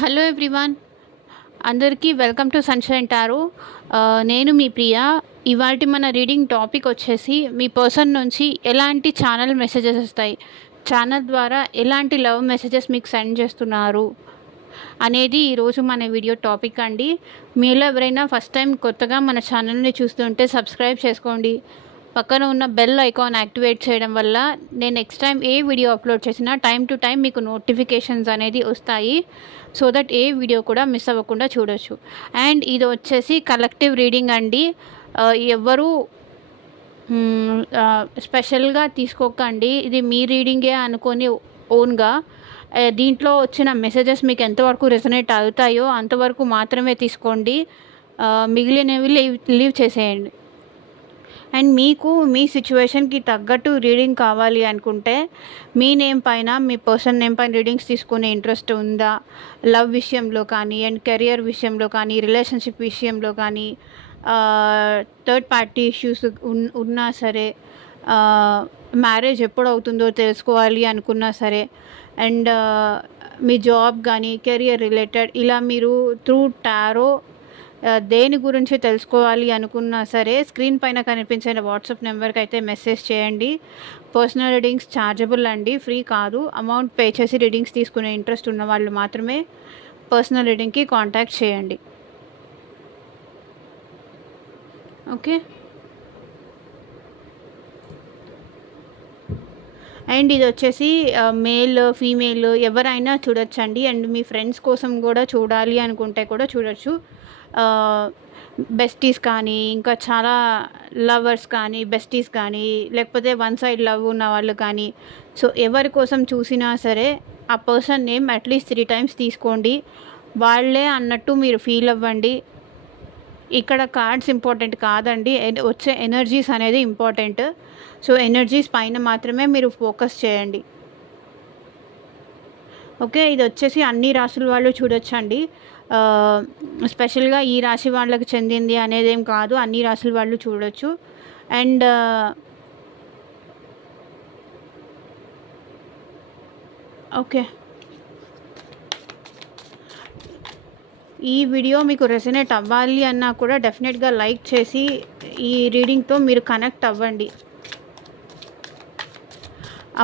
Hello everyone, అందరికీ welcome to sunshine tarot. నేను మీ ప్రియ. ఇవాల్టి మన రీడింగ్ టాపిక్ వచ్చేసి మీ పర్సన్ నుంచి ఎలాంటి ఛానల్ మెసేజెస్ వస్తాయి, ఛానల్ ద్వారా ఎలాంటి లవ్ మెసేజెస్ మీకు సెండ్ చేస్తున్నారు అనేది ఈరోజు మన వీడియో టాపిక్ అండి. మీలో ఎవరైనా ఫస్ట్ టైం కొత్తగా మన ఛానల్ని చూస్తుంటే సబ్స్క్రైబ్ చేసుకోండి. పక్కన ఉన్న బెల్ ఐకాన్ యాక్టివేట్ చేయడం వల్ల నేను నెక్స్ట్ టైం ఏ వీడియో అప్లోడ్ చేసినా టైం టు టైం మీకు నోటిఫికేషన్స్ అనేది వస్తాయి. సో దట్ ఏ వీడియో కూడా మిస్ అవ్వకుండా చూడొచ్చు. అండ్ ఇది వచ్చేసి కలెక్టివ్ రీడింగ్ అండి. ఎవ్వరూ స్పెషల్గా తీసుకోకండి. ఇది మీ రీడింగే అనుకొని ఓన్గా దీంట్లో వచ్చిన మెసేజెస్ మీకు ఎంతవరకు రెసనేట్ అవుతాయో అంతవరకు మాత్రమే తీసుకోండి. మిగిలినవి లీవ్ చేసేయండి. అండ్ మీకు మీ సిచ్యువేషన్కి తగ్గట్టు రీడింగ్ కావాలి అనుకుంటే మీ నేమ్ పైన, మీ పర్సన్ నేమ్ పైన రీడింగ్స్ తీసుకునే ఇంట్రెస్ట్ ఉందా, లవ్ విషయంలో కానీ, అండ్ కెరియర్ విషయంలో కానీ, రిలేషన్షిప్ విషయంలో కానీ, థర్డ్ పార్టీ ఇష్యూస్ ఉన్నా సరే, మ్యారేజ్ ఎప్పుడు అవుతుందో తెలుసుకోవాలి అనుకున్నా సరే, అండ్ మీ జాబ్ కానీ, కెరియర్ రిలేటెడ్ ఇలా మీరు త్రూ టారో దేని గురించి తెలుసుకోవాలి అనుకున్నా సరే స్క్రీన్ పైన కనిపించే వాట్సాప్ నెంబర్కి అయితే మెసేజ్ చేయండి. పర్సనల్ రీడింగ్స్ ఛార్జబుల్ అండి, ఫ్రీ కాదు. అమౌంట్ పే చేసి రీడింగ్స్ తీసుకునే ఇంట్రెస్ట్ ఉన్న వాళ్ళు మాత్రమే పర్సనల్ రీడింగ్కి కాంటాక్ట్ చేయండి. ఓకే. అండ్ ఇది వచ్చేసి మేల్, ఫీమేల్ ఎవరైనా చూడొచ్చండి. అండ్ మీ ఫ్రెండ్స్ కోసం కూడా చూడాలి అనుకుంటే కూడా చూడొచ్చు. బెస్టీస్ కానీ, ఇంకా చాలా లవర్స్ కానీ, బెస్టీస్ కానీ, లేకపోతే వన్ సైడ్ లవ్ ఉన్న వాళ్ళు కానీ, సో ఎవరి కోసం చూసినా సరే ఆ పర్సన్ నేమ్ అట్లీస్ట్ 3 టైమ్స్ తీసుకోండి. వాళ్ళే అన్నట్టు మీరు ఫీల్ అవ్వండి. ఇక్కడ కార్డ్స్ ఇంపార్టెంట్ కాదండి, వచ్చే ఎనర్జీస్ అనేది ఇంపార్టెంట్. సో ఎనర్జీస్ పైన మాత్రమే మీరు ఫోకస్ చేయండి. ఓకే. ఇది వచ్చేసి అన్ని రాసుల వాళ్ళు చూడొచ్చండి. స్పెషల్గా ఈ రాశి వాళ్ళకి చెందింది అనేదేం కాదు, అన్ని రాసుల వాళ్ళు చూడొచ్చు. అండ్ ఓకే, ఈ వీడియో మీకు రెసనేట్ అవ్వాలి అన్నా కూడా డెఫినెట్గా లైక్ చేసి ఈ రీడింగ్తో మీరు కనెక్ట్ అవ్వండి.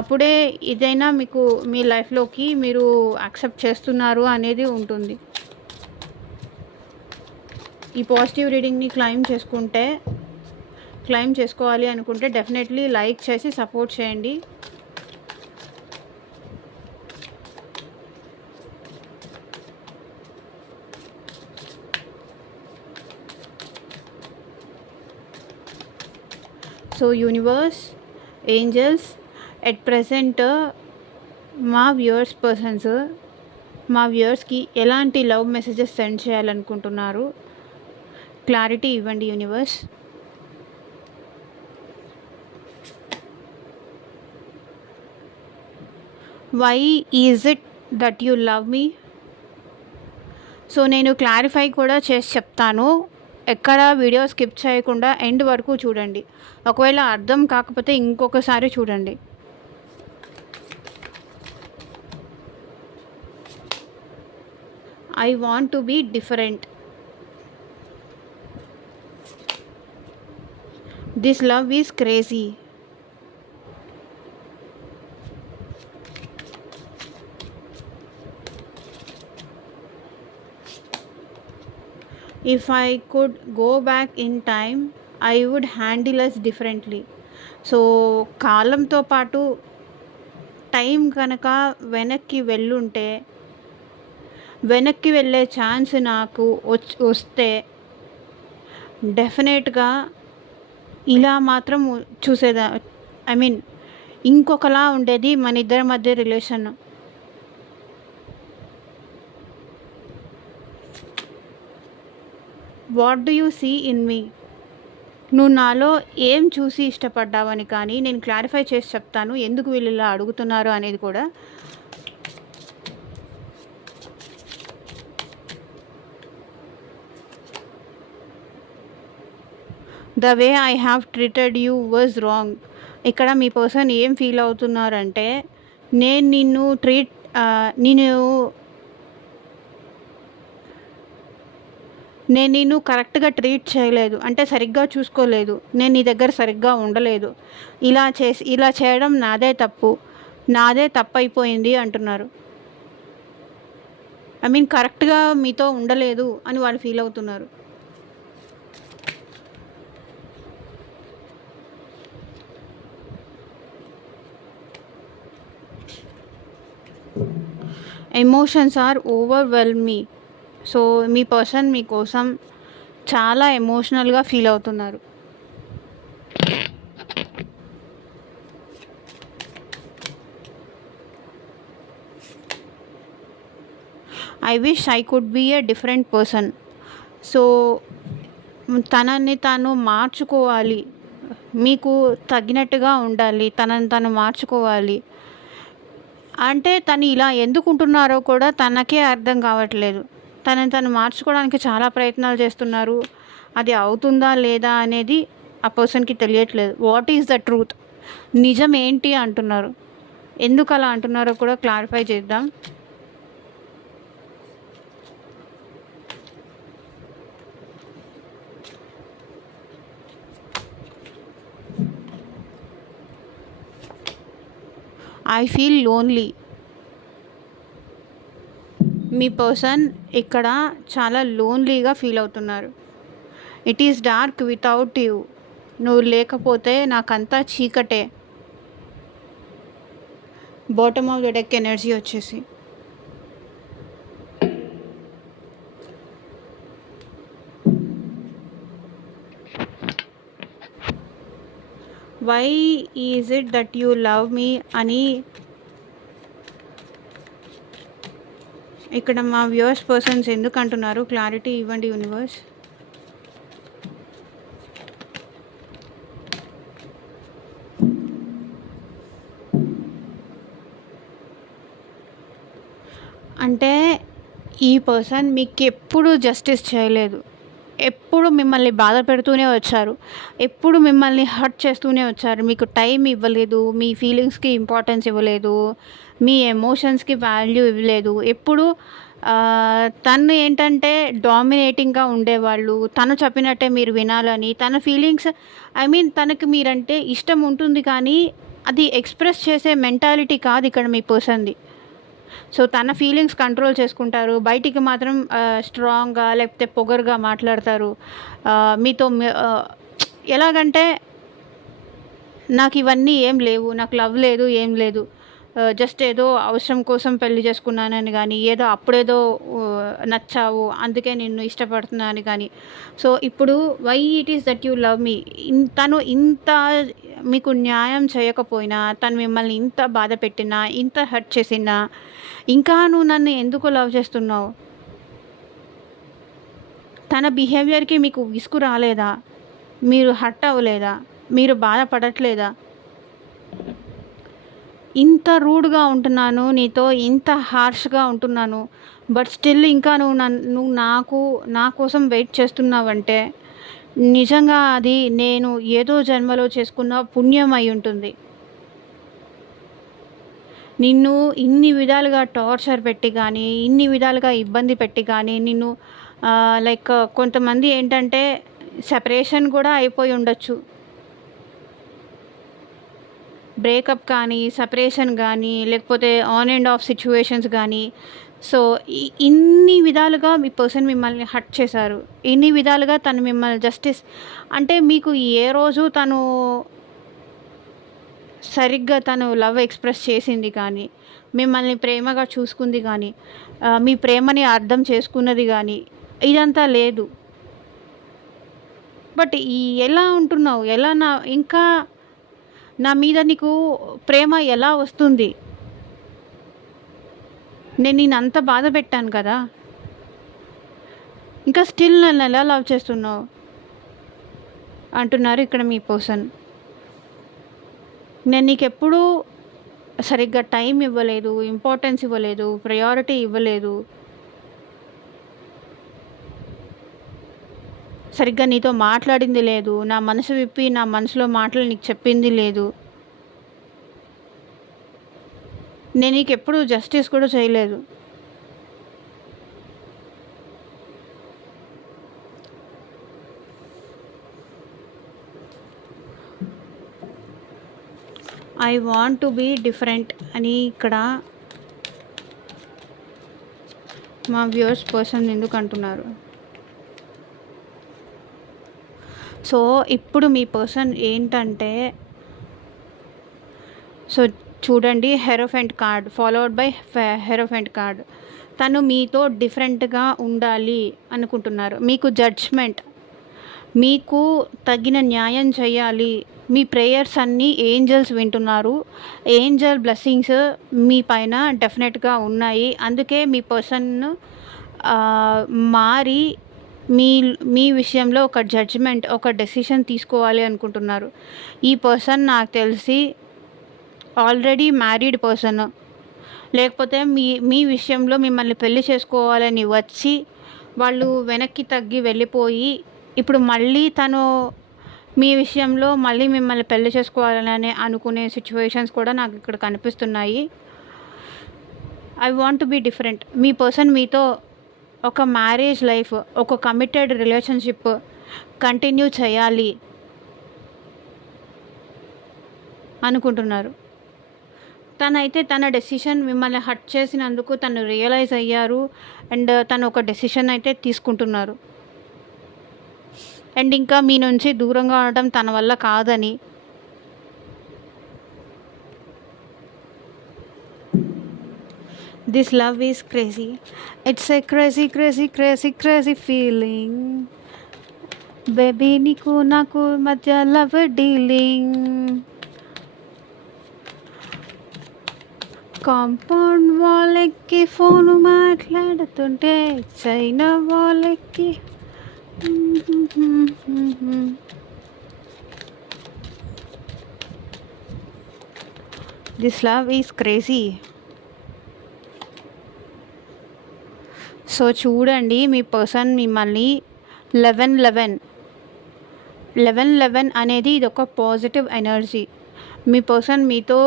అప్పుడే ఇదైనా మీకు మీ లైఫ్లోకి మీరు యాక్సెప్ట్ చేస్తున్నారు అనేది ఉంటుంది. ఈ పాజిటివ్ రీడింగ్ని క్లైమ్ చేసుకోవాలి అనుకుంటే డెఫినెట్లీ లైక్ చేసి సపోర్ట్ చేయండి. So universe, angels, at present మా వ్యూవర్స్కి ఎలాంటి లవ్ మెసేజెస్ సెండ్ చేయాలనుకుంటున్నారు, క్లారిటీ ఇవ్వండి universe. Why is it that you love me? So నేను క్లారిఫై కూడా చేసి చెప్తాను. ఎక్కడ వీడియో స్కిప్ చేయకుండా ఎండ్ వరకు చూడండి. ఒకవేళ అర్థం కాకపోతే ఇంకొకసారి చూడండి. I want to be different. This love is crazy. If I could go back in time, I would handle us differently. So కాలంతో పాటు టైం కనుక వెనక్కి వెళ్ళే ఛాన్స్ నాకు వస్తే డెఫినెట్గా ఇలా మాత్రం చూసేదా, ఇంకొకలా ఉండేది మన ఇద్దరి మధ్య relation. What do you see in me? నువ్వు నాలో ఏం చూసి ఇష్టపడ్డావని కానీ నేను క్లారిఫై చేసి చెప్తాను ఎందుకు వీళ్ళు ఇలా అడుగుతున్నారు అనేది కూడా. The way I have treated you was wrong. ఇక్కడ మీ పర్సన్ ఏం ఫీల్ అవుతున్నారంటే నేను నేను నిన్ను కరెక్ట్‌గా ట్రీట్ చేయలేదు. అంటే సరిగ్గా చూసుకోలేదు. నేను నీ దగ్గర సరిగ్గా ఉండలేదు. ఇలా చేయడం నాదే తప్పు. నాదే తప్పయిపోయింది అంటున్నారు. ఐ మీన్ కరెక్ట్‌గా మీతో ఉండలేదు అని వాళ్ళు ఫీల్ అవుతున్నారు. Emotions are overwhelm me. So, మీ పర్సన్ మీకోసం చాలా ఎమోషనల్‌గా ఫీల్ అవుతున్నారు. I wish I could be a different person. So, తనని తాను మార్చుకోవాలి. మీకు తగినట్టుగా ఉండాలి. తనని తను మార్చుకోవాలి. అంటే తను ఇలా ఎందుకుంటున్నారో కూడా తనకే అర్థం కావట్లేదు. తనని తను మార్చుకోవడానికి చాలా ప్రయత్నాలు చేస్తున్నారు. అది అవుతుందా లేదా అనేది ఆ పర్సన్‌కి తెలియట్లేదు. What is the truth? నిజం ఏంటి అంటున్నారు. ఎందుకు అలా అంటున్నారో కూడా క్లారిఫై చేద్దాం. I feel lonely. మీ పర్సన్ ఇక్కడ చాలా లోన్లీగా ఫీల్ అవుతున్నారు. It is dark without you. నువ్వు లేకపోతే నాకంతా చీకటే. Bottom of the deck energy వచ్చేసి why is it that you love me అని ఇక్కడ మా వ్యూవర్స్ పర్సన్స్ ఎందుకు అంటున్నారు? క్లారిటీ ఇవ్వండి యూనివర్స్. అంటే ఈ పర్సన్ మీకు ఎప్పుడు జస్టిస్ చేయలేదు. ఎప్పుడు మిమ్మల్ని బాధ పెడుతూనే వచ్చారు. ఎప్పుడు మిమ్మల్ని హర్ట్ చేస్తూనే వచ్చారు. మీకు టైం ఇవ్వలేదు. మీ ఫీలింగ్స్‌కి ఇంపార్టెన్స్ ఇవ్వలేదు. మీ ఎమోషన్స్‌కి వాల్యూ ఇవ్వలేదు. ఎప్పుడు తను ఏంటంటే డామినేటింగ్‌గా ఉండేవాళ్ళు. తను చెప్పినట్టే మీరు వినాలని. తన ఫీలింగ్స్ ఐ మీన్ తనకి మీరంటే ఇష్టం ఉంటుంది కానీ అది ఎక్స్‌ప్రెస్ చేసే మెంటాలిటీ కాదు ఇక్కడ మీ పర్సన్‌ది. సో, తన ఫీలింగ్స్ కంట్రోల్ చేసుకుంటారు. బయటికి మాత్రం స్ట్రాంగ్‌గా లేకపోతే పొగరుగా మాట్లాడతారు. మీతో ఎలాగంటే నాకివన్నీ ఏం లేవు. నాకు లవ్ లేదు, ఏం లేదు. జస్ట్ ఏదో అవసరం కోసం పెళ్లి చేసుకున్నానని గానీ, ఏదో అప్పుడేదో నచ్చావు అందుకే నిన్ను ఇష్టపడుతున్నా అని గానీ. సో, ఇప్పుడు why it is that you love me. తను ఇంత మీకు న్యాయం చేయకపోయినా, తను మిమ్మల్ని ఇంత బాధ పెట్టినా, ఇంత హర్ట్ చేసినా, ఇంకా నువ్వు నన్ను ఎందుకు లవ్ చేస్తున్నావు? తన బిహేవియర్‌కి మీకు విసుగు రాలేదా? మీరు హర్ట్ అవ్వలేదా? మీరు బాధపడట్లేదా? ఇంత రూడ్‌గా ఉంటున్నాను నీతో, ఇంత హార్ష్‌గా ఉంటున్నాను. బట్ స్టిల్ ఇంకా నువ్వు నా కోసం వెయిట్ చేస్తున్నావంటే, నిజంగా అది నేను ఏదో జన్మలో చేసుకున్న పుణ్యం అయ్యుంటుంది. నిన్ను ఇన్ని విధాలుగా టార్చర్ పెట్టి గానీ, ఇన్ని విధాలుగా ఇబ్బంది పెట్టి గానీ, నిన్ను లైక్ కొంతమంది ఏంటంటే సెపరేషన్ కూడా అయిపోయి ఉండొచ్చు. బ్రేకప్ కానీ, సెపరేషన్ గానీ, లేకపోతే ఆన్ అండ్ ఆఫ్ సిట్యుయేషన్స్ గానీ. సో, ఇన్ని విధాలుగా మీ పర్సన్ మిమ్మల్ని హర్ట్ చేశారు. ఇన్ని విధాలుగా తను మిమ్మల్ని జస్టిస్ అంటే మీకు ఏ రోజు తను సరిగ్గా తను లవ్ ఎక్స్‌ప్రెస్ చేసింది కానీ, మిమ్మల్ని ప్రేమగా చూసుకుంది గానీ, మీ ప్రేమని అర్థం చేసుకున్నది గానీ, ఇదంతా లేదు. బట్ ఎలా ఉంటున్నావు? ఎలా ఇంకా నా మీద నీకు ప్రేమ ఎలా వస్తుంది? నేను నిన్నంత బాధ పెట్టాను కదా! ఇంకా స్టిల్ నన్నెలా లవ్ చేస్తున్నావు? అంటున్నారు ఇక్కడ మీ పర్సన్. నేను నీకెప్పుడూ సరిగ్గా టైం ఇవ్వలేదు, ఇంపార్టెన్స్ ఇవ్వలేదు, ప్రయారిటీ ఇవ్వలేదు. సరిగ్గా నీతో మాట్లాడింది లేదు. నా మనసు విప్పి నా మనసులో మాటలు నీకు చెప్పింది లేదు. నేను నీకెప్పుడూ జస్టిస్ కూడా చేయలేదు. I want to be different అని ఇక్కడ మా వ్యూవర్స్ పర్సన్ ఎందుకు అంటున్నారు. సో ఇప్పుడు మీ పర్సన్ ఏంటంటే, సో చూడండి, hierophant card followed by hierophant card. తను మీతో డిఫరెంట్గా ఉండాలి అనుకుంటున్నారు. మీకు జడ్జ్మెంట్, మీకు తగిన న్యాయం చేయాలి. మీ ప్రేయర్స్ అన్నీ ఏంజల్స్ వింటున్నారు. ఏంజల్ బ్లెస్సింగ్స్ మీ పైన డెఫినెట్గా ఉన్నాయి. అందుకే మీ పర్సన్ మారి మీ మీ విషయంలో ఒక జడ్జ్మెంట్, ఒక డెసిషన్ తీసుకోవాలి అనుకుంటున్నారు. ఈ పర్సన్ నాకు తెలిసి ఆల్రెడీ మ్యారీడ్ పర్సన్, లేకపోతే మీ విషయంలో మిమ్మల్ని పెళ్లి చేసుకోవాలని వచ్చి వాళ్ళు వెనక్కి తగ్గి వెళ్ళిపోయి ఇప్పుడు మళ్ళీ తను మీ విషయంలో మళ్ళీ మిమ్మల్ని పెళ్లి చేసుకోవాలని అనుకునే సిచ్యువేషన్స్ కూడా నాకు ఇక్కడ కనిపిస్తున్నాయి. I want to be different. మీ పర్సన్ మీతో ఒక మ్యారేజ్ లైఫ్, ఒక కమిటెడ్ రిలేషన్షిప్ కంటిన్యూ చేయాలి అనుకుంటున్నారు. తనైతే తన డెసిషన్ మిమ్మల్ని హర్ట్ చేసినందుకు తను రియలైజ్ అయ్యారు అండ్ తను ఒక డెసిషన్ అయితే తీసుకుంటున్నారు. అండ్ ఇంకా మీ నుంచి దూరంగా ఉండటం తన వల్ల కాదని, this love is crazy, it's a crazy crazy crazy crazy feeling, baby నీకు నాకు మధ్య లవ్ డీలింగ్, కాంపౌండ్ వాల్ ఎక్కి ఫోను మాట్లాడుతుంటే చైనా వాల్ ఎక్కి this love is crazy. So చూడండి, మీ పర్సన్ మిమ్మల్ని 11 అనేది ఇది ఒక పాజిటివ్ ఎనర్జీ. మీ పర్సన్ మీతో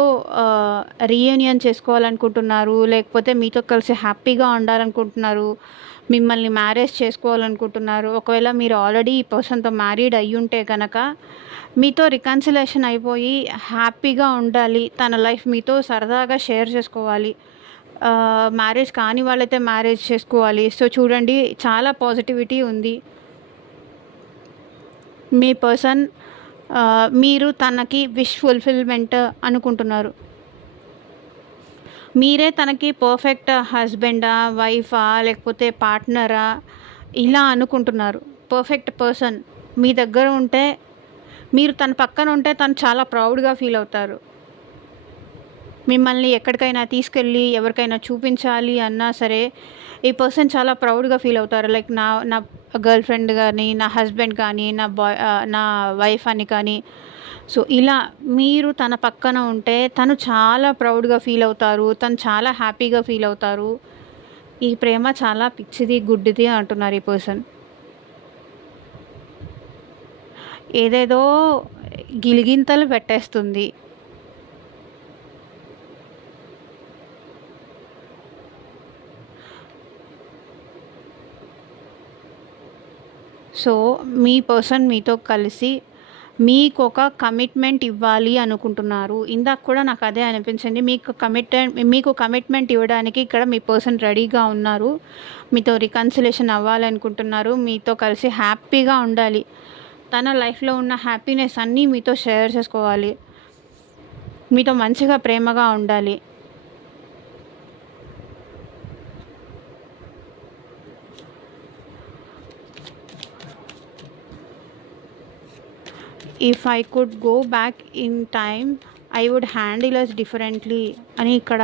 రీయూనియన్ చేసుకోవాలనుకుంటున్నారు, లేకపోతే మీతో కలిసి హ్యాపీగా ఉండాలనుకుంటున్నారు, మిమ్మల్ని మ్యారేజ్ చేసుకోవాలనుకుంటున్నారు. ఒకవేళ మీరు ఆల్రెడీ ఈ పర్సన్తో మ్యారీడ్ అయ్యుంటే కనుక మీతో రికన్సిలేషన్ అయిపోయి హ్యాపీగా ఉండాలి, తన లైఫ్ మీతో సరదాగా షేర్ చేసుకోవాలి. మ్యారేజ్ కాని వాళ్ళైతే మ్యారేజ్ చేసుకోవాలి. సో చూడండి, చాలా పాజిటివిటీ ఉంది. మీ పర్సన్ మీరు తనకి విష్ ఫుల్ఫిల్మెంట్ అనుకుంటున్నారు. మీరే తనకి పర్ఫెక్ట్ హస్బెండా, వైఫా, లేకపోతే పార్ట్నరా ఇలా అనుకుంటున్నారు. పర్ఫెక్ట్ పర్సన్ మీ దగ్గర ఉంటే, మీరు తన పక్కన ఉంటే తను చాలా ప్రౌడ్గా ఫీల్ అవుతారు. మిమ్మల్ని ఎక్కడికైనా తీసుకెళ్ళి ఎవరికైనా చూపించాలి అన్నా సరే ఈ పర్సన్ చాలా ప్రౌడ్గా ఫీల్ అవుతారు. లైక్ నా గర్ల్ ఫ్రెండ్ కానీ, నా హస్బెండ్ కానీ, నా వైఫ్ అని కానీ. సో ఇలా మీరు తన పక్కన ఉంటే తను చాలా ప్రౌడ్గా ఫీల్ అవుతారు, తను చాలా హ్యాపీగా ఫీల్ అవుతారు. ఈ ప్రేమ చాలా పిచ్చిది, గుడ్డిది అంటున్నారు ఈ పర్సన్. ఏదేదో గిలిగింతలు పెట్టేస్తుంది. సో మీ పర్సన్ మీతో కలిసి మీకు ఒక కమిట్మెంట్ ఇవ్వాలి అనుకుంటున్నారు. ఇందాక కూడా నాకు అదే అనిపించింది. మీకు కమిట్మెంట్ ఇవ్వడానికి ఇక్కడ మీ పర్సన్ రెడీగా ఉన్నారు. మీతో రికన్సిలేషన్ అవ్వాలనుకుంటున్నారు. మీతో కలిసి హ్యాపీగా ఉండాలి. తన లైఫ్లో ఉన్న హ్యాపీనెస్ అన్నీ మీతో షేర్ చేసుకోవాలి. మీతో మంచిగా ప్రేమగా ఉండాలి. If I could go back in time I would handle us differently అని ఇక్కడ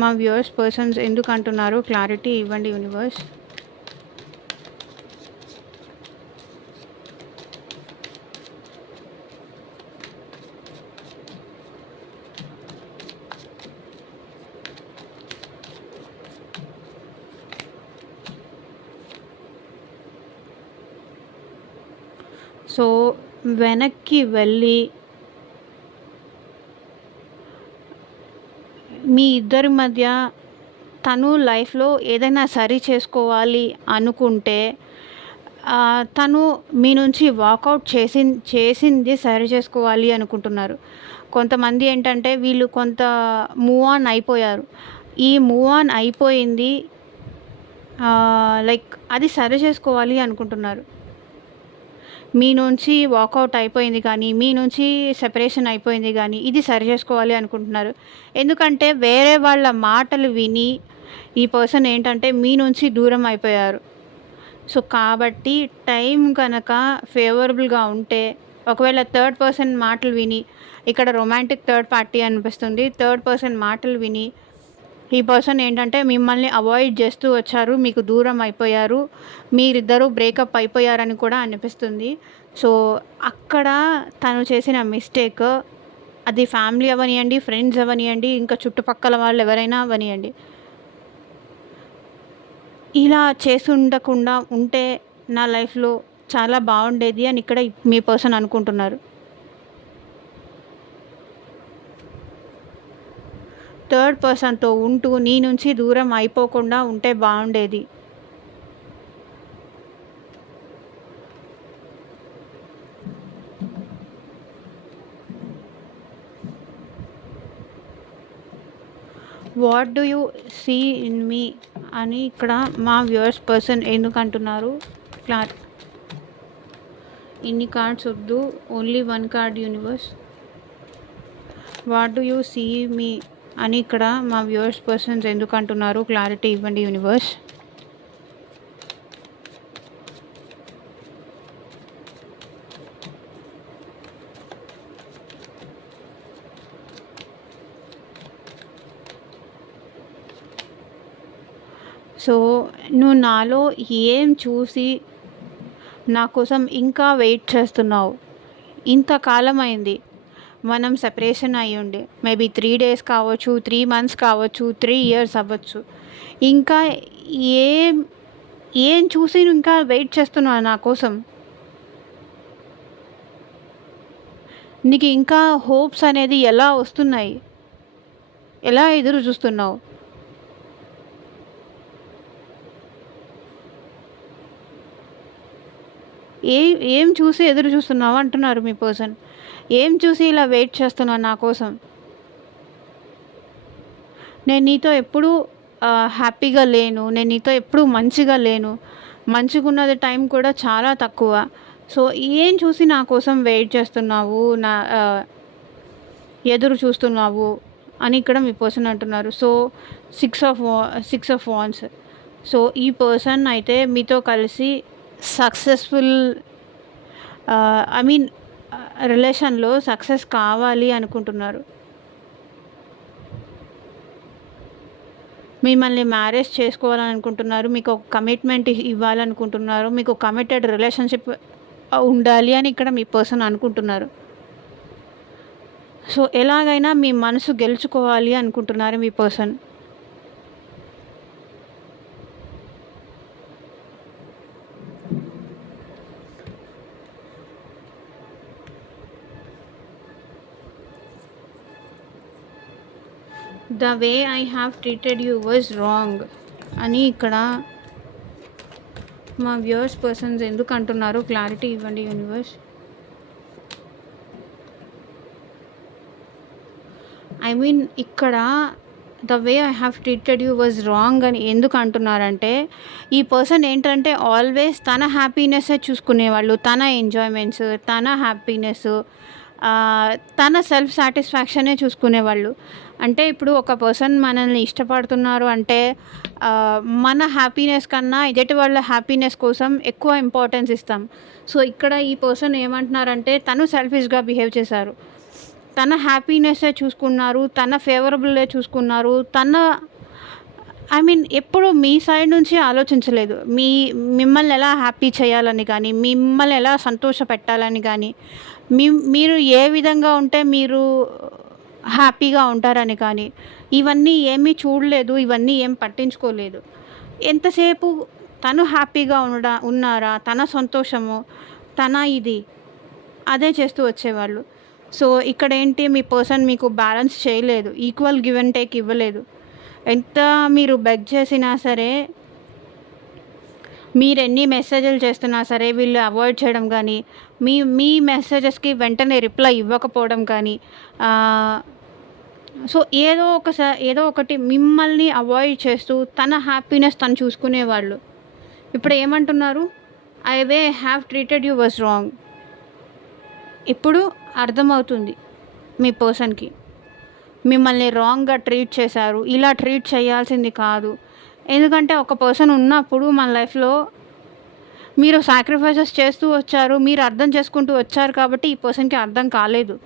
మా వ్యూవర్స్ పర్సన్స్ ఎందుకు అంటున్నారు, క్లారిటీ ఇవ్వండి యూనివర్స్. సో వెనక్కి వెళ్ళి మీ ఇద్దరి మధ్య తను లైఫ్లో ఏదైనా సరి చేసుకోవాలి అనుకుంటే తను మీ నుంచి వాకౌట్ చేసింది సరి చేసుకోవాలి అనుకుంటున్నారు. కొంతమంది ఏంటంటే వీళ్ళు కొంత మూవ్ ఆన్ అయిపోయారు. ఈ మూవ్ ఆన్ అయిపోయింది లైక్ అది సరి చేసుకోవాలి అనుకుంటున్నారు. మీ నుంచి వాకౌట్ అయిపోయింది కానీ, మీ నుంచి సెపరేషన్ అయిపోయింది కానీ, ఇది సరి చేసుకోవాలి అనుకుంటున్నారు. ఎందుకంటే వేరే వాళ్ళ మాటలు విని ఈ పర్సన్ ఏంటంటే మీ నుంచి దూరం అయిపోయారు. సో కాబట్టి టైం కనుక ఫేవరబుల్గా ఉంటే, ఒకవేళ థర్డ్ పర్సన్ మాటలు విని, ఇక్కడ రొమాంటిక్ థర్డ్ పార్టీ అనిపిస్తుంది. థర్డ్ పర్సన్ మాటలు విని ఈ పర్సన్ ఏంటంటే మిమ్మల్ని అవాయిడ్ చేస్తూ వచ్చారు, మీకు దూరం అయిపోయారు, మీరిద్దరూ బ్రేకప్ అయిపోయారని కూడా అనిపిస్తుంది. సో అక్కడ తను చేసిన మిస్టేక్, అది ఫ్యామిలీ అవ్వనియండి, ఫ్రెండ్స్ అవ్వనియండి, ఇంకా చుట్టుపక్కల వాళ్ళు ఎవరైనా అవ్వనియండి, ఇలా చేసి ఉండకుండా ఉంటే నా లైఫ్లో చాలా బాగుండేది అని ఇక్కడ మీ పర్సన్ అనుకుంటున్నారు. థర్డ్ పర్సన్తో ఉంటూ నీ నుంచి దూరం అయిపోకుండా ఉంటే బాగుండేది. What do you see in me అని ఇక్కడ మా వ్యూవర్స్ పర్సన్ ఎందుకు అంటున్నారు? క్లార్ ఇన్ని కార్డ్స్ వద్దు, only one card universe. What do you see me అని ఇక్కడ మా వ్యూవర్స్ పర్సన్స్ ఎందుకు అంటున్నారు? క్లారిటీ ఇవ్వండి యూనివర్స్. సో నువ్వు నాలో ఏం చూసి నా కోసం ఇంకా వెయిట్ చేస్తున్నావు? ఇంతకాలం అయింది మనం సెపరేషన్ అయ్యి ఉండి, మేబీ 3 days కావచ్చు, 3 months కావచ్చు, 3 years అవ్వచ్చు. ఇంకా ఏం ఏం చూసి నువ్వు ఇంకా వెయిట్ చేస్తున్నావు నా కోసం? నీకు ఇంకా హోప్స్ అనేది ఎలా వస్తున్నాయి? ఎలా ఎదురు చూస్తున్నావు? ఏం చూసి ఎదురు చూస్తున్నావు అంటున్నారు మీ పర్సన్. ఏం చూసి ఇలా వెయిట్ చేస్తున్నావు నా కోసం? నేను నీతో ఎప్పుడూ హ్యాపీగా లేను, నేను నీతో ఎప్పుడూ మంచిగా లేను, మంచిగా ఉన్నది టైం కూడా చాలా తక్కువ. సో ఏం చూసి నా కోసం వెయిట్ చేస్తున్నావు, నా ఎదురు చూస్తున్నావు అని ఇక్కడ మీ పర్సన్ అంటున్నారు. So 6 of wands. సో ఈ పర్సన్ అయితే మీతో కలిసి సక్సెస్ఫుల్ ఐ మీన్ రిలేషన్లో సక్సెస్ కావాలి అనుకుంటున్నారు. మిమ్మల్ని మ్యారేజ్ చేసుకోవాలని అనుకుంటున్నారు, మీకు ఒక కమిట్మెంట్ ఇవ్వాలనుకుంటున్నారు, మీకు కమిటెడ్ రిలేషన్షిప్ ఉండాలి అని ఇక్కడ మీ పర్సన్ అనుకుంటున్నారు. సో ఎలాగైనా మీ మనసు గెలుచుకోవాలి అనుకుంటున్నారు మీ person. The way I have treated you was wrong అని ఇక్కడ మా వ్యూవర్స్ పర్సన్స్ ఎందుకు అంటున్నారు? క్లారిటీ ఇవ్వండి యూనివర్స్. ఐ మీన్ ఇక్కడ the way I have treated you was wrong అని ఎందుకు అంటున్నారంటే, ఈ పర్సన్ ఏంటంటే ఆల్వేస్ తన హ్యాపీనెస్సే చూసుకునేవాళ్ళు, తన ఎంజాయ్మెంట్స్, తన హ్యాపీనెస్, తన సెల్ఫ్ సాటిస్ఫాక్షనే చూసుకునేవాళ్ళు. అంటే ఇప్పుడు ఒక పర్సన్ మనల్ని ఇష్టపడుతున్నారు అంటే మన హ్యాపీనెస్ కన్నా ఎదుటి వాళ్ళ హ్యాపీనెస్ కోసం ఎక్కువ ఇంపార్టెన్స్ ఇస్తాం. సో ఇక్కడ ఈ పర్సన్ ఏమంటున్నారంటే తను సెల్ఫిష్గా బిహేవ్ చేశారు, తన హ్యాపీనెస్సే చూసుకున్నారు, తన ఫేవరబుల్లే చూసుకున్నారు, ఐ మీన్ ఎప్పుడు మీ సైడ్ నుంచి ఆలోచించలేదు. మిమ్మల్ని ఎలా హ్యాపీ చేయాలని కానీ, మిమ్మల్ని ఎలా సంతోష పెట్టాలని కానీ, మీరు ఏ విధంగా ఉంటే మీరు హ్యాపీగా ఉంటారని కానీ ఇవన్నీ ఏమీ చూడలేదు, ఇవన్నీ ఏం పట్టించుకోలేదు. ఎంతసేపు తను హ్యాపీగా ఉన్నారా, తన సంతోషము, తన ఇది అదే చేస్తూ వచ్చేవాళ్ళు. సో ఇక్కడ ఏంటి, మీ పర్సన్ మీకు బ్యాలెన్స్ చేయలేదు, ఈక్వల్ గివ్ అండ్ టేక్ ఇవ్వలేదు. ఎంత మీరు బెగ్ చేసినా సరే మీరెన్ని మెసేజ్‌లు చేస్తున్నా సరే వీళ్ళు అవాయిడ్ చేయడం గానీ, మీ మీ మెసేజెస్‌కి వెంటనే రిప్లై ఇవ్వకపోవడం కానీ, ఆహ్, సో ఏదో ఒకటి మిమ్మల్ని అవాయిడ్ చేస్తూ తన హ్యాపీనెస్ తను చూసుకునేవాళ్ళు. ఇప్పుడు ఏమంటున్నారు? I have treated you was wrong. ఇప్పుడు అర్థమవుతుంది మీ పర్సన్‌కి. మిమ్మల్ని రాంగ్‌గా ట్రీట్ చేశారు. ఇలా ట్రీట్ చేయాల్సింది కాదు. ఎందుకంటే ఒక పర్సన్ ఉన్నప్పుడు మన లైఫ్‌లో మీరు సాక్రిఫైసెస్ చేస్తూ వచ్చారు. మీరు అర్థం చేసుకుంటూ వచ్చారు కాబట్టి ఈ పర్సన్‌కి అర్థం కాలేదు.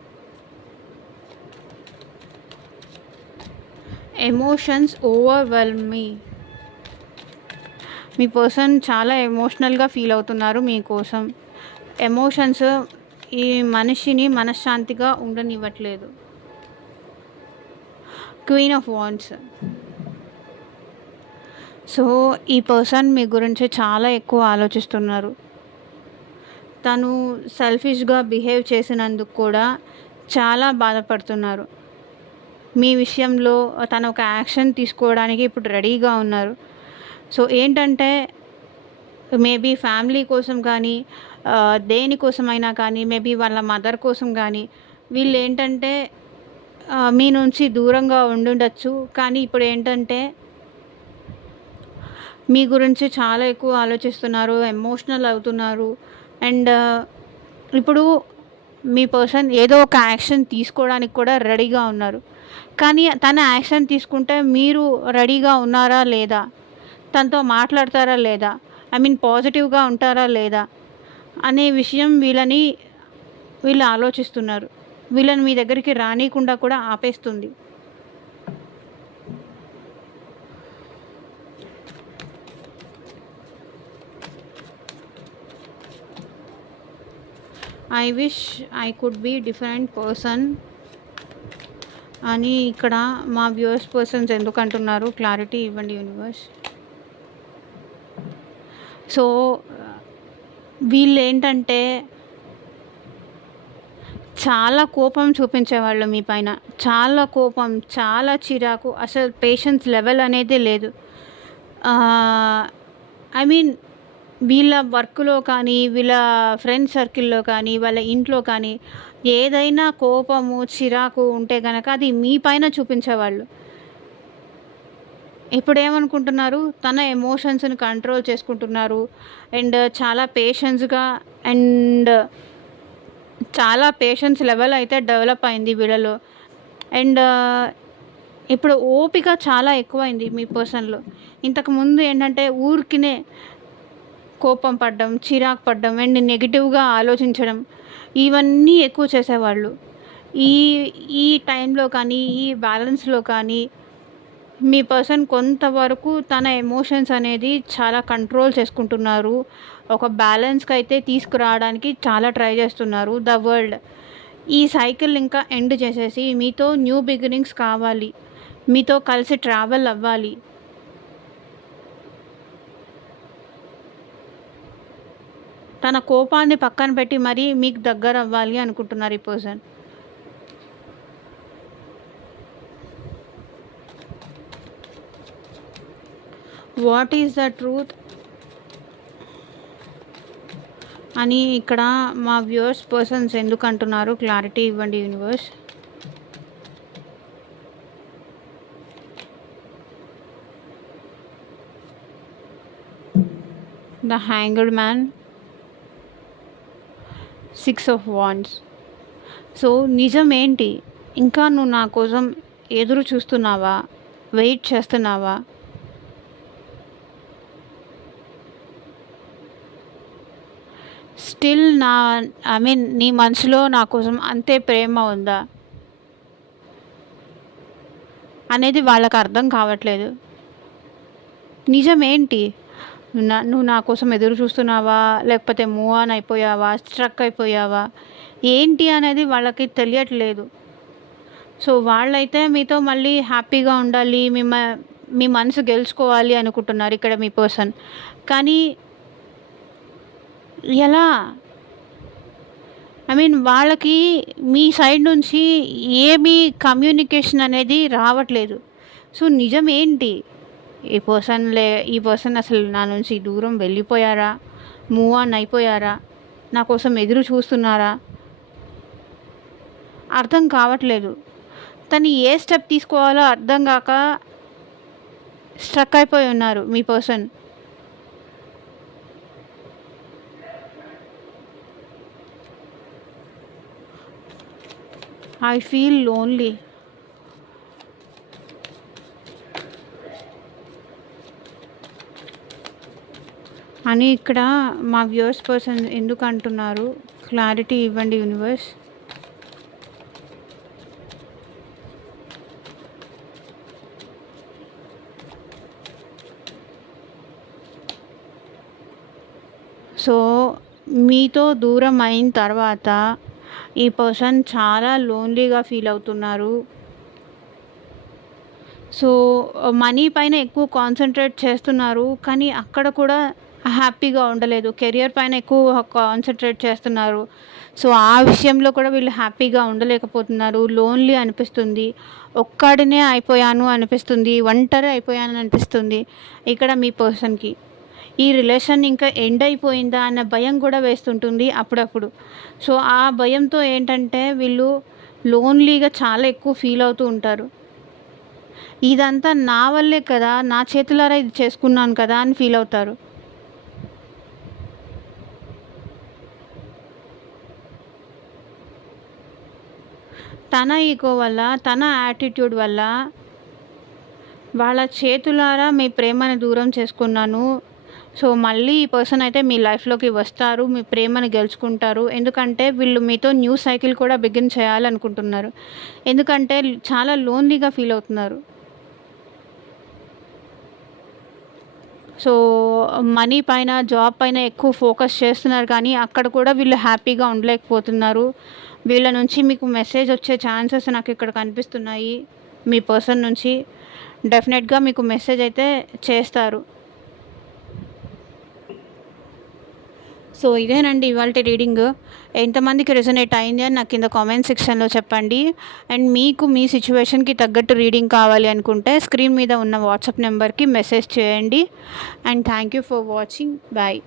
Emotions overwhelm me. మీ పర్సన్ చాలా ఎమోషనల్‌గా ఫీల్ అవుతున్నారు మీకోసం. ఎమోషన్స్ ఈ మనిషిని మనశ్శాంతిగా ఉండనివ్వట్లేదు. Queen of wands. సో, ఈ పర్సన్ మీ గురించి చాలా ఎక్కువ ఆలోచిస్తున్నారు. తను సెల్ఫిష్‌గా బిహేవ్ చేసినందుకు కూడా చాలా బాధపడుతున్నారు. మీ విషయంలో తను ఒక యాక్షన్ తీసుకోవడానికి ఇప్పుడు రెడీగా ఉన్నారు. సో, ఏంటంటే మేబీ ఫ్యామిలీ కోసం కానీ, దేనికోసమైనా కానీ, మేబీ వాళ్ళ మదర్ కోసం కానీ, వీళ్ళేంటంటే మీ నుంచి దూరంగా ఉండుండొచ్చు. కానీ ఇప్పుడేంటంటే మీ గురించి చాలా ఎక్కువ ఆలోచిస్తున్నారు. ఎమోషనల్ అవుతున్నారు. అండ్ ఇప్పుడు మీ పర్సన్ ఏదో ఒక యాక్షన్ తీసుకోవడానికి కూడా రెడీగా ఉన్నారు. కానీ తన యాక్షన్ తీసుకుంటే మీరు రెడీగా ఉన్నారా లేదా? తనతో మాట్లాడతారా లేదా? ఐ మీన్ పాజిటివ్‌గా ఉంటారా లేదా? అనే విషయం వీళ్ళు ఆలోచిస్తున్నారు. వీళ్ళని మీ దగ్గరికి రానీయకుండా కూడా ఆపేస్తుంది. I wish I could be different person అని ఇక్కడ మా వ్యూవర్స్ పర్సన్స్ ఎందుకు అంటున్నారు? క్లారిటీ ఇవ్వండి యూనివర్స్. సో, వీళ్ళేంటంటే చాలా కోపం చూపించేవాళ్ళు మీ పైన. చాలా కోపం, చాలా చిరాకు, అసలు పేషెన్స్ లెవెల్ అనేదే లేదు. ఐ మీన్ వీళ్ళ వర్క్‌లో కానీ, వీళ్ళ ఫ్రెండ్స్ సర్కిల్‌లో కానీ, వాళ్ళ ఇంట్లో కానీ ఏదైనా కోపము, చిరాకు ఉంటే గనక అది మీ పైన చూపించేవాళ్ళు. ఇప్పుడేమనుకుంటున్నారు? తన ఎమోషన్స్‌ని కంట్రోల్ చేసుకుంటున్నారు. అండ్ చాలా పేషెన్స్‌గా అండ్ చాలా పేషెన్స్ లెవెల్ అయితే డెవలప్ అయింది వీళ్ళలో. అండ్ ఇప్పుడు ఓపిక చాలా ఎక్కువైంది మీ పర్సన్‌లో. ఇంతకుముందు ఏంటంటే ఊరికినే కోపం పడడం, చిరాకు పడడం అండ్ నెగెటివ్‌గా ఆలోచించడం ఇవన్నీ ఎక్కువ చేసేవాళ్ళు. ఈ ఈ టైంలో కానీ, ఈ బ్యాలెన్స్‌లో కానీ మీ పర్సన్ కొంతవరకు తన ఎమోషన్స్ అనేది చాలా కంట్రోల్ చేసుకుంటున్నారు. ఒక బ్యాలెన్స్‌కి అయితే తీసుకురావడానికి చాలా ట్రై చేస్తున్నారు. ద వరల్డ్ ఈ సైకిల్ ఇంకా ఎండ్ చేసేసి మీతో న్యూ బిగినింగ్స్ కావాలి. మీతో కలిసి ట్రావెల్ అవ్వాలి. తన కోపాన్ని పక్కన పెట్టి మరీ మీకు దగ్గర అవ్వాలి అనుకుంటున్నారు ఈ person. What is the truth అని ఇక్కడ మా వ్యూవర్స్ పర్సన్స్ ఎందుకు అంటున్నారు? క్లారిటీ ఇవ్వండి universe. The hanged man, 6 of wands. So నిజం ఏంటి? ఇంకా నువ్వు నా కోసం ఎదురు చూస్తున్నావా? వెయిట్ చేస్తున్నావా? స్టిల్ ఐ మీన్ నీ మనసులో నా కోసం అంతే ప్రేమ ఉందా అనేది వాళ్ళకి అర్థం కావట్లేదు. నిజమేంటి? నువ్వు నా కోసం ఎదురు చూస్తున్నావా? లేకపోతే మూవ్ ఆన్ అయిపోయావా? స్ట్రక్ అయిపోయావా? ఏంటి అనేది వాళ్ళకి తెలియట్లేదు. సో వాళ్ళైతే మీతో మళ్ళీ హ్యాపీగా ఉండాలి, మీ మనసు గెలుచుకోవాలి అనుకుంటున్నారు ఇక్కడ మీ పర్సన్. కానీ ఎలా? ఐ మీన్ వాళ్ళకి మీ సైడ్ నుంచి ఏమీ కమ్యూనికేషన్ అనేది రావట్లేదు. సో నిజం ఏంటి? ఈ పర్సన్ అసలు నా నుంచి దూరం వెళ్ళిపోయారా, మూవ్ ఆన్ అయిపోయారా, నా కోసం ఎదురు చూస్తున్నారా అర్థం కావట్లేదు. తను ఏ స్టెప్ తీసుకోవాలో అర్థం కాక స్ట్రక్ అయిపోయి ఉన్నారు మీ పర్సన్. I feel lonely. అని ఇక్కడ మా వ్యూవర్స్ పర్సన్ ఎందుకు అంటున్నారు, క్లారిటీ ఇవ్వండి యూనివర్స్. సో మీతో దూరం అయిన తర్వాత ఈ పర్సన్ చాలా లోన్లీగా ఫీల్ అవుతున్నారు. సో మనీ పైన ఎక్కువ కాన్సన్ట్రేట్ చేస్తున్నారు, కానీ అక్కడ కూడా హ్యాపీగా ఉండలేదు. కెరియర్ పైన ఎక్కువ కాన్సన్ట్రేట్ చేస్తున్నారు. సో ఆ విషయంలో కూడా వీళ్ళు హ్యాపీగా ఉండలేకపోతున్నారు. లోన్లీ అనిపిస్తుంది, ఒక్కడినే అయిపోయాను అనిపిస్తుంది, ఒంటరి అయిపోయాను అనిపిస్తుంది ఇక్కడ మీ పర్సన్కి. ఈ రిలేషన్ ఇంకా ఎండ్ అయిపోయిందా అన్న భయం కూడా వేస్తుంటుంది అప్పుడప్పుడు. సో ఆ భయంతో ఏంటంటే వీళ్ళు లోన్లీగా చాలా ఎక్కువ ఫీల్ అవుతూ ఉంటారు. ఇదంతా నా వల్లే కదా, నా చేతులారా ఇది చేసుకున్నాను కదా అని ఫీల్ అవుతారు. తన ఈగో వల్ల, తన యాటిట్యూడ్ వల్ల వాళ్ళ చేతులారా మీ ప్రేమని దూరం చేసుకున్నాను. సో మళ్ళీ ఈ పర్సన్ అయితే మీ లైఫ్లోకి వస్తారు, మీ ప్రేమని గెలుచుకుంటారు. ఎందుకంటే వీళ్ళు మీతో న్యూ సైకిల్ కూడా బిగిన్ చేయాలనుకుంటున్నారు. ఎందుకంటే చాలా లోన్లీగా ఫీల్ అవుతున్నారు. సో మనీ పైన, జాబ్ పైన ఎక్కువ ఫోకస్ చేస్తున్నారు, కానీ అక్కడ కూడా వీళ్ళు హ్యాపీగా ఉండలేకపోతున్నారు. వీళ్ళ నుంచి మీకు మెసేజ్ వచ్చే ఛాన్సెస్ నాకు ఇక్కడ కనిపిస్తున్నాయి. మీ పర్సన్ నుంచి డెఫినెట్గా మీకు మెసేజ్ అయితే చేస్తారు. సో ఇదేనండి ఇవాళ రీడింగ్. ఎంతమందికి రెజొనేట్ అయింది అని నాకు కింద కామెంట్ సెక్షన్లో చెప్పండి. అండ్ మీకు మీ సిచ్యువేషన్కి తగ్గట్టు రీడింగ్ కావాలి అనుకుంటే స్క్రీన్ మీద ఉన్న వాట్సాప్ నెంబర్కి మెసేజ్ చేయండి. And thank you for watching. Bye.